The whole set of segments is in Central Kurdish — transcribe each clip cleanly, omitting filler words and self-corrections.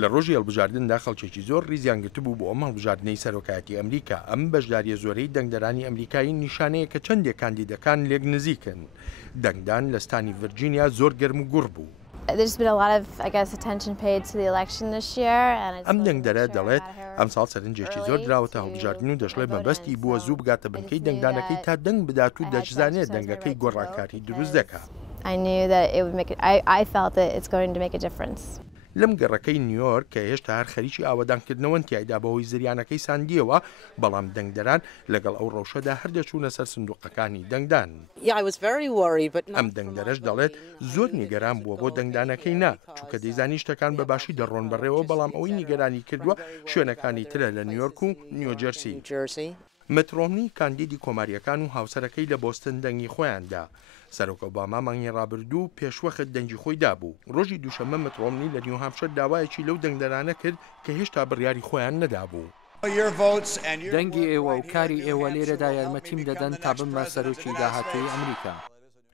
لە ڕۆژی هەڵبژاردندا خەڵکێکی زۆر ڕیزیان گرتبوو بۆ ئەم هەڵبژاردنەی سەرۆکایەتی ئەمریکا. ئەم بەشداریە زۆرەی دەنگدەرانی ئەمریکایی نیشانەیە کە چەندێک کاندیدەکان لێک نزیکن. دەنگدان لە ستانی ڤرجینیا زۆر گەرم و گوڕ بوو. There's been a lot of, I guess, attention paid to the election this year. ئەم دەنگدەرە دەڵێت ئەم ساڵ سەرنجێکی زۆر دراوەتە هەڵبژاردن و دەشڵێت مەبەستی بووە زوو بگاتە بنکەی دەنگدانەکەی تا دەنگ بدات و دەجزانێت دەنگەکەی گۆڕانکاری دروست دەکات. I knew that it would make it, I felt that it's going to make a difference. لەم گەڕەکەی نیویۆرک کە هێشتا هەر خەریکی ئاوەدانکردنەوەن تیایدا بەهۆی زریانەکەی ساندیەوە، بەڵام دەنگدەران لەگەڵ ئەو ڕەوشەدا هەردەچوونە سەر سندوقەکانی دەنگدان. ئەم دەنگدەرەش دەڵێت زۆر نیگەران بووە بۆ دەنگدانەکەی نا، چونکە دەیزانی شتەکان بەباشی دەڕۆن بەڕێوە، بەڵام ئەوەی نیگەرانی کردووە شوێنەکانی ترە لە نیویۆرک و نیوجەرسی. مت ڕۆمنی کاندیدی کۆماریەکان و هاوسەرەکەی لە بۆستن دەنگی خۆیاندا. سەرۆک ئۆباما مانگی ڕابردوو پێشوەخت دەنگی خۆی دابوو. ڕۆژی دووشەممە مت ڕۆمنی لە نیو هامشەر داوایەکی لەو دەنگدەرانە کرد کە هێشتا بڕیاری خۆیان نەدابوو. دەنگی ئێوە و کاری ئێوە لێرەدا یارمەتیم دەدەن تا بمە سەرۆکی داهاتووی ئەمریکا.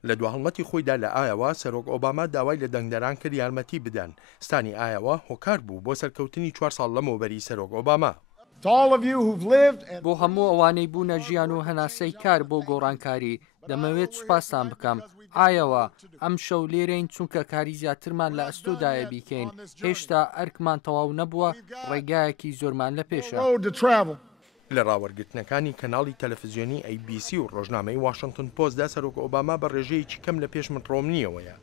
لە دواهەڵمەتی خۆیدا لە ئایەوە سەرۆک ئۆباما داوای لە دەنگدەران کرد یارمەتی بدەن. ستانی ئایەوە هۆکار بوو بۆ سەرکەوتنی 4 ساڵ لەمەوبەری سەرۆک ئۆباما. بۆ هەموو ئەوانەی بوونە ژیان و هەناسەی کار بۆ گۆڕانکاری دەمەوێت سوپاسان بکەم. ئایەوە ئەم شەو لێرەین چونکە کاری زیاترمان لە ئەستۆدایە بیکەین. هێشتا ئەرکمان تەواو نەبووە، ڕێگایەکی زۆرمان لە پێشە. لە ڕاوەرگرتنەکانی کەناڵی تەلەڤیزیۆنی ABC و ڕۆژنامەی واشنگتن پۆستدا سەرۆک ئۆباما بە ڕێژەیەکی کەم لە پێش مت ڕۆمنیەوەیە.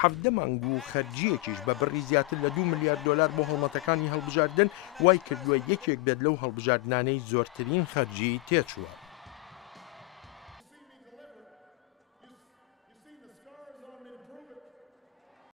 17 مانگ و خەرجیەکیش بە بڕی زیاتر لە 2 ملیارد دلار بۆ هەڵمەتەکانی هەڵبژاردن وای کردووە یەکێک بێت لەو هەڵبژاردنانەی زۆرترین خەرجی تێچووە.